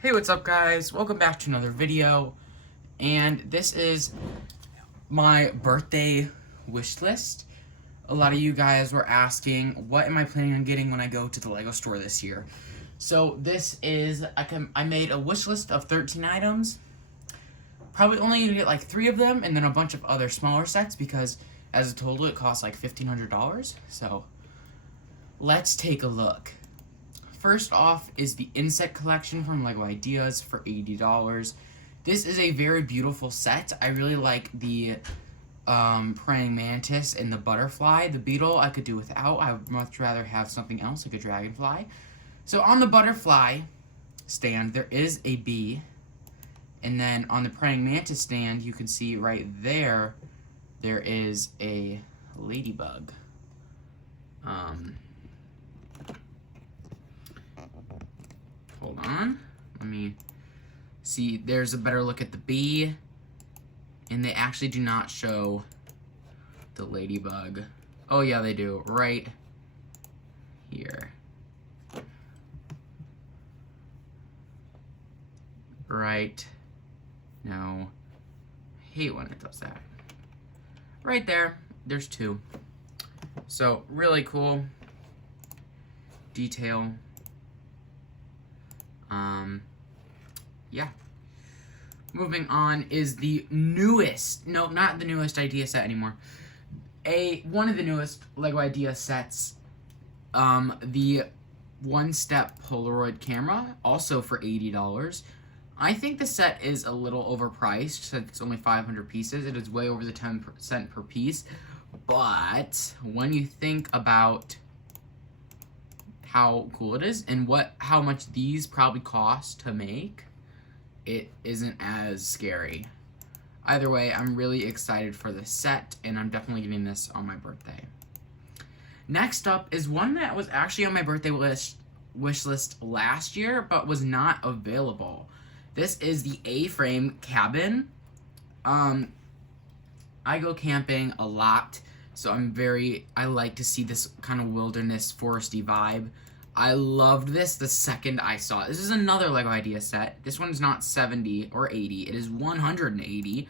Hey, what's up guys? Welcome back to another video, and this is my birthday wish list. A lot of you guys were asking, what am I planning on getting when I go to the LEGO store this year? So this is, I made a wish list of 13 items. Probably only gonna get like 3 of them, and then a bunch of other smaller sets, because as a total it costs like $1,500. So let's take a look. First off is the insect collection from LEGO Ideas for $80. This is a very beautiful set. I really like the praying mantis and the butterfly. The beetle I could do without. I would much rather have something else like a dragonfly. So on the butterfly stand, there is a bee. And then on the praying mantis stand, you can see right there, there is a ladybug. Hold on. Let me see. There's a better look at the bee. And they actually do not show the ladybug. Oh, yeah, they do. Right here. Right. No. I hate when it does that. Right there. There's 2. So, really cool detail. Yeah. Moving on is the newest, no, not the newest idea set anymore. One of the newest LEGO idea sets, the one-step Polaroid camera, also for $80. I think the set is a little overpriced since it's only 500 pieces. It is way over the 10% per piece. But when you think about how cool it is and how much these probably cost to make, it isn't as scary. Either way, I'm really excited for the set, and I'm definitely getting this on my birthday. Next up is one that was actually on my birthday wish list last year, but was not available. This is the A-frame cabin. I go camping a lot, so I like to see this kind of wilderness, foresty vibe. I loved this the second I saw it. This is another LEGO Idea set. This one's not 70 or 80. It is 180.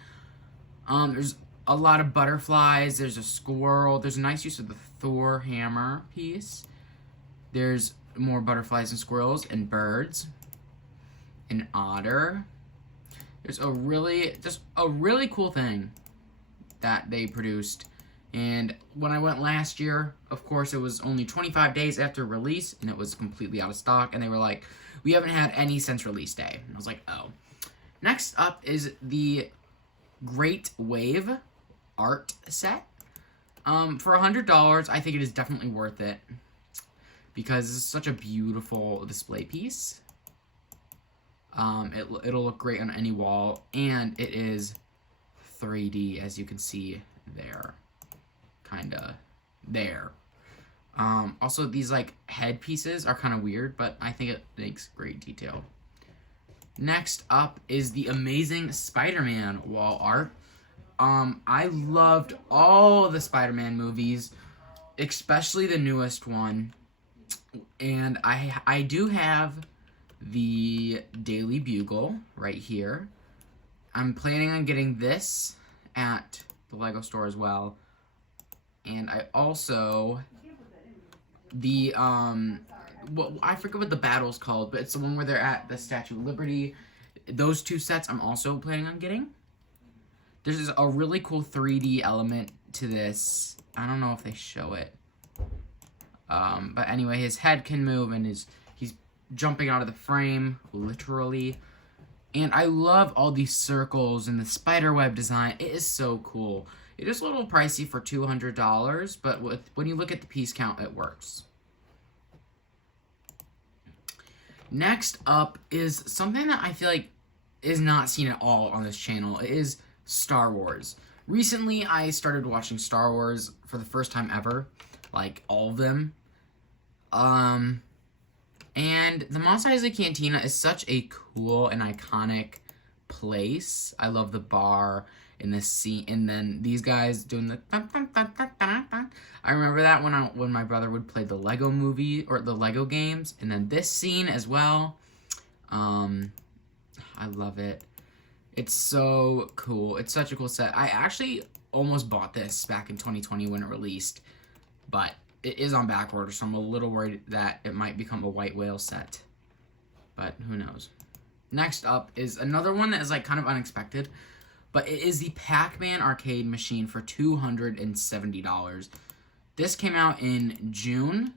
There's a lot of butterflies. There's a squirrel. There's a nice use of the Thor hammer piece. There's more butterflies and squirrels and birds. An otter. There's just a really cool thing that they produced. And when I went last year, of course, it was only 25 days after release, and it was completely out of stock, and they were like, we haven't had any since release day. And I was like, oh. Next up is the Great Wave art set. For $100, I think it is definitely worth it, because it's such a beautiful display piece. It'll look great on any wall, and it is 3D, as you can see there. Kinda there. Also, these like head pieces are kind of weird, but I think it makes great detail. Next up is the Amazing Spider-Man wall art. I loved all the Spider-Man movies, especially the newest one. And I do have the Daily Bugle right here. I'm planning on getting this at the LEGO store as well. And I also, I forget what the battle's called, but it's the one where they're at the Statue of Liberty. Those 2 sets I'm also planning on getting. There's a really cool 3D element to this. I don't know if they show it. But anyway, his head can move, and he's jumping out of the frame, literally. And I love all these circles and the spiderweb design. It is so cool. It is a little pricey for $200, but when you look at the piece count, it works. Next up is something that I feel like is not seen at all on this channel. It is Star Wars. Recently, I started watching Star Wars for the first time ever, like all of them. And the Mos Eisley Cantina is such a cool and iconic place. I love the bar in this scene, and then these guys doing the I remember that when my brother would play the Lego movie or the Lego games, and then this scene as well. I love it. It's so cool. It's such a cool set. I actually almost bought this back in 2020 when it released, but it is on back order, so I'm a little worried that it might become a White Whale set, but who knows. Next up is another one that is like kind of unexpected, but it is the Pac-Man arcade machine for $270. This came out in June,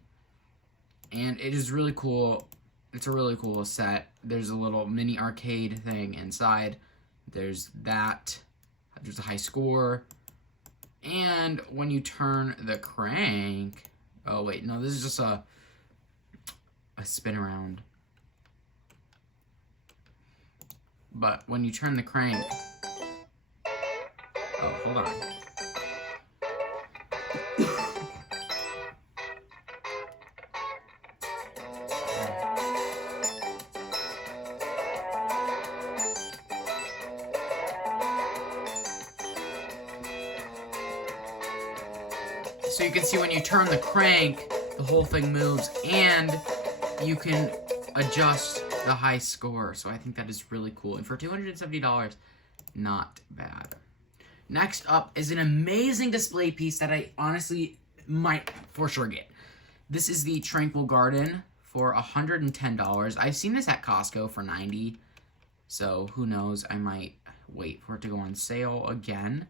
and it is really cool. It's a really cool set. There's a little mini arcade thing inside. There's that. There's a high score. And when you turn the crank... Oh, wait. No, this is just a spin around. But when you turn the crank... Oh, hold on. So you can see when you turn the crank, the whole thing moves, and you can adjust the high score. So I think that is really cool. And for $270, not bad. Next up is an amazing display piece that I honestly might for sure get. This is the Tranquil Garden for $110. I've seen this at Costco for $90. So who knows, I might wait for it to go on sale again.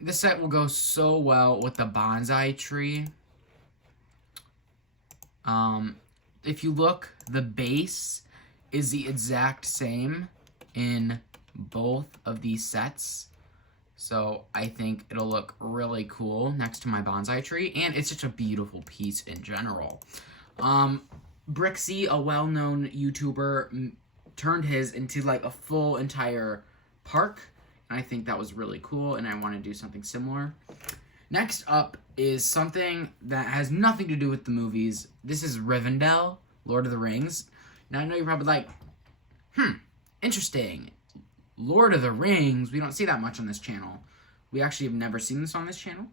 This set will go so well with the bonsai tree. If you look, the base is the exact same in both of these sets. So I think it'll look really cool next to my bonsai tree. And it's such a beautiful piece in general. Brixie, a well-known YouTuber, turned his into like a full entire park. I think that was really cool, and I want to do something similar. Next up is something that has nothing to do with the movies. This is Rivendell, Lord of the Rings. Now, I know you're probably like, interesting. Lord of the Rings, we don't see that much on this channel. We actually have never seen this on this channel.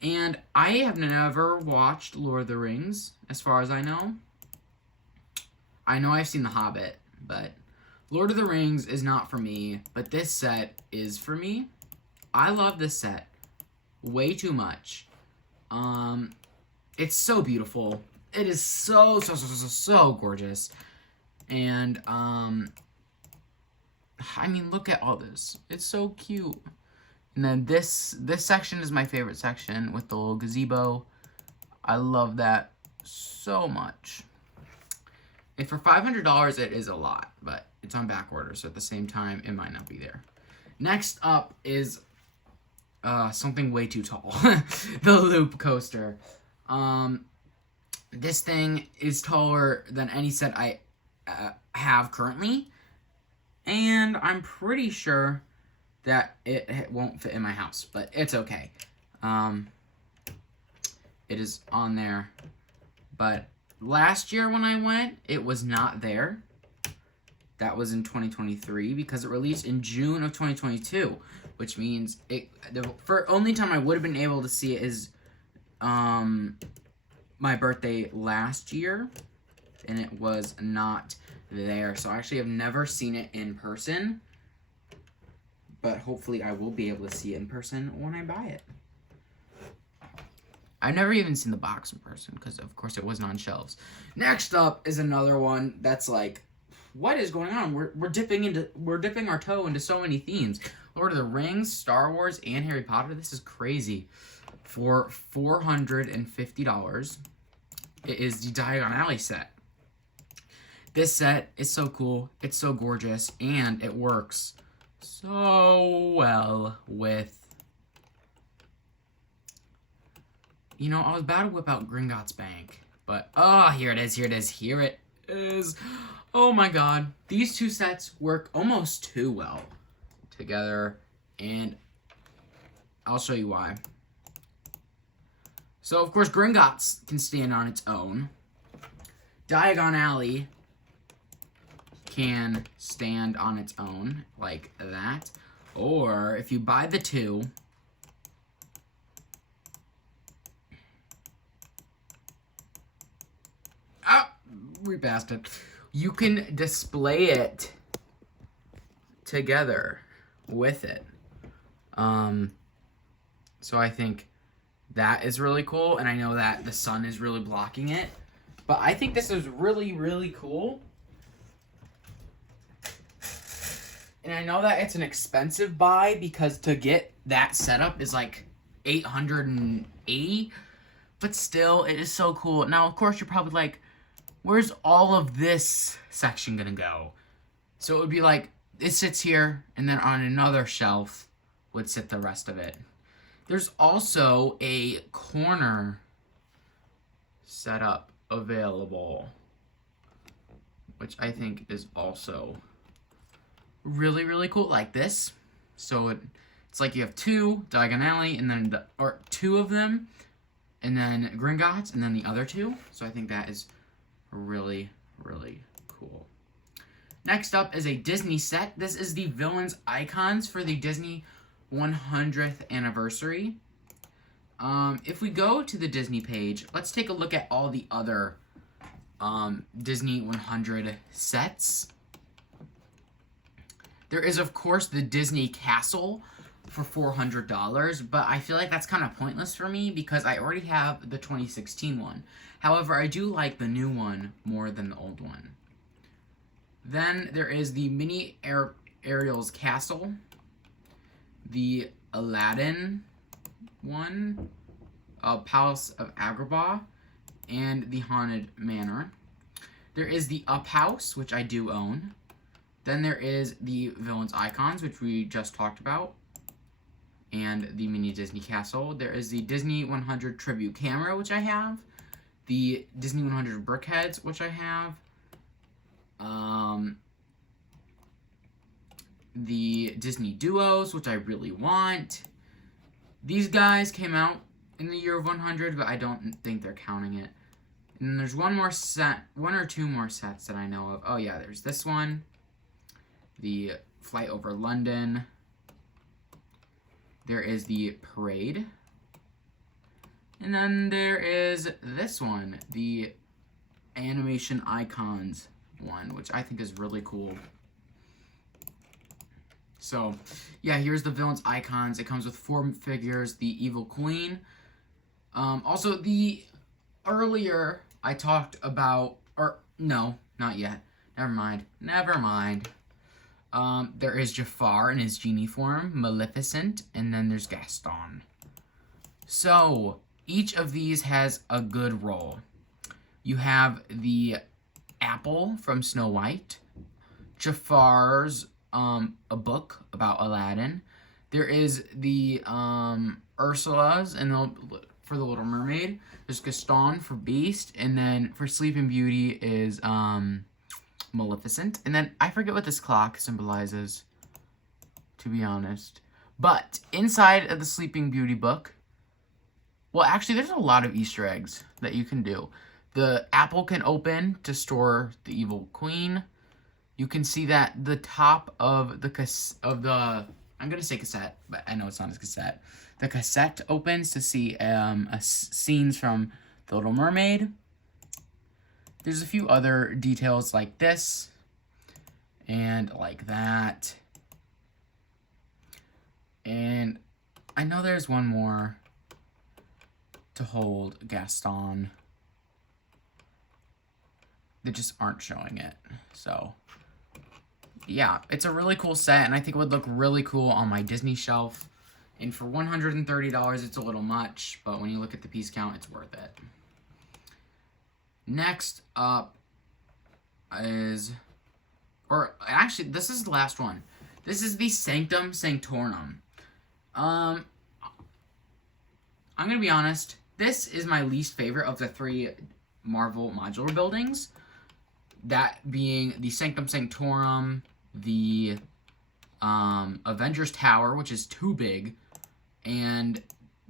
And I have never watched Lord of the Rings, as far as I know. I know I've seen The Hobbit, but... Lord of the Rings is not for me, but this set is for me. I love this set way too much. It's so beautiful. It is so gorgeous. And, I mean, look at all this. It's so cute. And then this section is my favorite section with the little gazebo. I love that so much. And for $500, it is a lot, but it's on back order, so at the same time, it might not be there. Next up is something way too tall. The Loop Coaster. This thing is taller than any set I have currently, and I'm pretty sure that it won't fit in my house, but it's okay. It is on there, but... Last year when I went, it was not there. That was in 2023 because it released in June of 2022, which means the only time I would have been able to see it is my birthday last year, and it was not there. So I actually have never seen it in person, but hopefully I will be able to see it in person when I buy it. I've never even seen the box in person because, of course, it wasn't on shelves. Next up is another one that's like, what is going on? We're dipping our toe into so many themes. Lord of the Rings, Star Wars, and Harry Potter. This is crazy. For $450, it is the Diagon Alley set. This set is so cool. It's so gorgeous, and it works so well with... You know, I was about to whip out Gringotts Bank, but, here it is. Oh my god. These two sets work almost too well together, and I'll show you why. So, of course, Gringotts can stand on its own. Diagon Alley can stand on its own, like that. Or, if you buy the two... we passed it. you can display it together with it. So I think that is really cool, and I know that the sun is really blocking it, but I think this is really, really cool. And I know that it's an expensive buy because to get that setup is like $880, but still, it is so cool. Now, of course, you're probably like, where's all of this section gonna go? So it would be like, it sits here, and then on another shelf would sit the rest of it. There's also a corner setup available, which I think is also really, really cool, like this. So it's like you have two diagonally, and then or two of them, and then Gringotts, and then the other two. So I think that is really, really cool. Next up is a Disney set. This is the Villains Icons for the Disney 100th anniversary. If we go to the Disney page, let's take a look at all the other Disney 100 sets. There is, of course, the Disney Castle for $400, but I feel like that's kind of pointless for me because I already have the 2016 one. However, I do like the new one more than the old one. Then there is the Mini Ariel's Castle, the Aladdin one, Palace of Agrabah, and the Haunted Manor. There is the Up House, which I do own. Then there is the Villains Icons, which we just talked about, and the Mini Disney Castle. There is the Disney 100 Tribute Camera, which I have, the Disney 100 Brickheads, which I have, the Disney Duos, which I really want. These guys came out in the year of 100, but I don't think they're counting it. And then there's one or two more sets that I know of. Oh yeah, there's this one, the Flight Over London. There is the Parade. And then there is this one, the Animation Icons one, which I think is really cool. So, yeah, here's the Villains Icons. It comes with 4 figures, the Evil Queen. Also, the earlier I talked about, or no, not yet. Never mind. There is Jafar in his genie form, Maleficent, and then there's Gaston. So, each of these has a good role. You have the apple from Snow White, Jafar's a book about Aladdin. There is the Ursula's and for the Little Mermaid. There's Gaston for Beast, and then for Sleeping Beauty is Maleficent. And then I forget what this clock symbolizes, to be honest. But inside of the Sleeping Beauty book, well, actually, there's a lot of Easter eggs that you can do. The apple can open to store the Evil Queen. You can see that the top of the I'm gonna say cassette, but I know it's not a cassette. The cassette opens to see scenes from The Little Mermaid. There's a few other details like this and like that. And I know there's one more to hold Gaston. They just aren't showing it. So, yeah, it's a really cool set, and I think it would look really cool on my Disney shelf. And for $130, it's a little much, but when you look at the piece count, it's worth it. Next up is, or actually, this is the last one. This is the Sanctum Sanctorum. I'm going to be honest, this is my least favorite of the 3 Marvel modular buildings. That being the Sanctum Sanctorum, the Avengers Tower, which is too big, and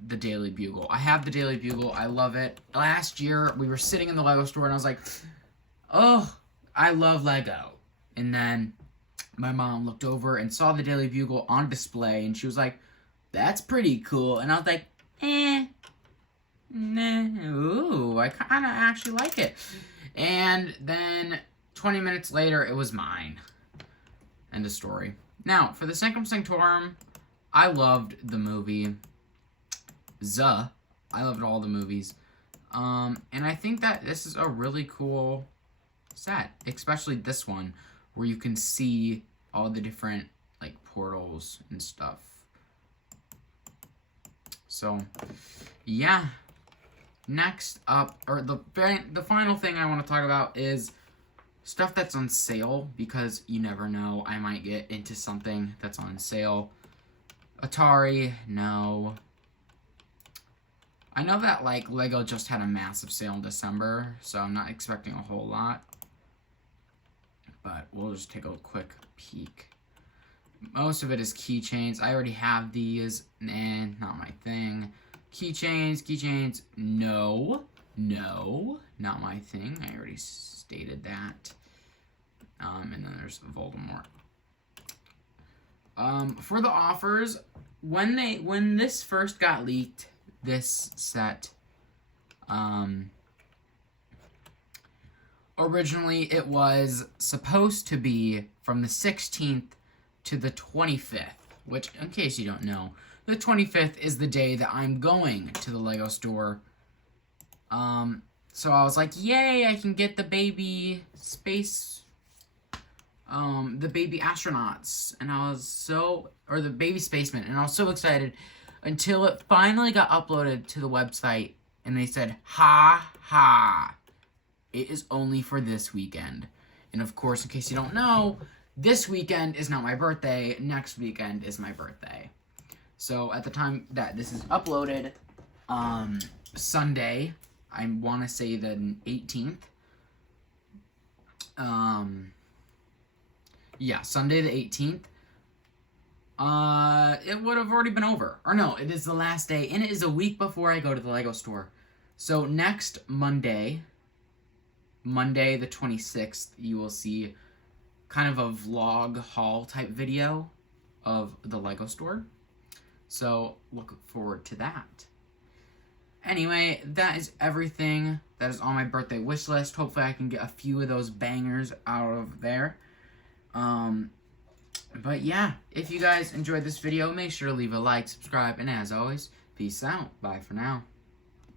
the Daily Bugle. I have the Daily Bugle. I love it. Last year, we were sitting in the Lego store, and I was like, oh, I love Lego. And then my mom looked over and saw the Daily Bugle on display, and she was like, that's pretty cool. And I was like, nah, ooh, I kind of actually like it. And then 20 minutes later, it was mine. End of story. Now, for the Sanctum Sanctorum, I loved the movie. I loved all the movies. And I think that this is a really cool set. Especially this one, where you can see all the different, like, portals and stuff. So, yeah. Next up, or the final thing I want to talk about is stuff that's on sale, because you never know, I might get into something that's on sale. Atari, no. I know that, like, LEGO just had a massive sale in December, so I'm not expecting a whole lot. But we'll just take a quick peek. Most of it is keychains. I already have these, and not my thing. Keychains, no, not my thing. I already stated that. And then there's Voldemort. For the offers, when this first got leaked, this set, originally it was supposed to be from the 16th to the 25th, which, in case you don't know, the 25th is the day that I'm going to the LEGO store. So I was like, yay, I can get the baby space, the baby astronauts, and I was or the baby spaceman, and I was so excited until it finally got uploaded to the website, and they said, ha ha, it is only for this weekend. And of course, in case you don't know, this weekend is not my birthday, next weekend is my birthday. So at the time that this is uploaded, Sunday, I want to say the 18th. Yeah, Sunday the 18th. It would have already been over. Or no, it is the last day, and it is a week before I go to the LEGO store. So next Monday the 26th, you will see kind of a vlog haul type video of the LEGO store. So look forward to that. Anyway, that is everything that is on my birthday wish list. Hopefully I can get a few of those bangers out of there. But yeah, if you guys enjoyed this video, make sure to leave a like, subscribe, and as always, peace out. Bye for now.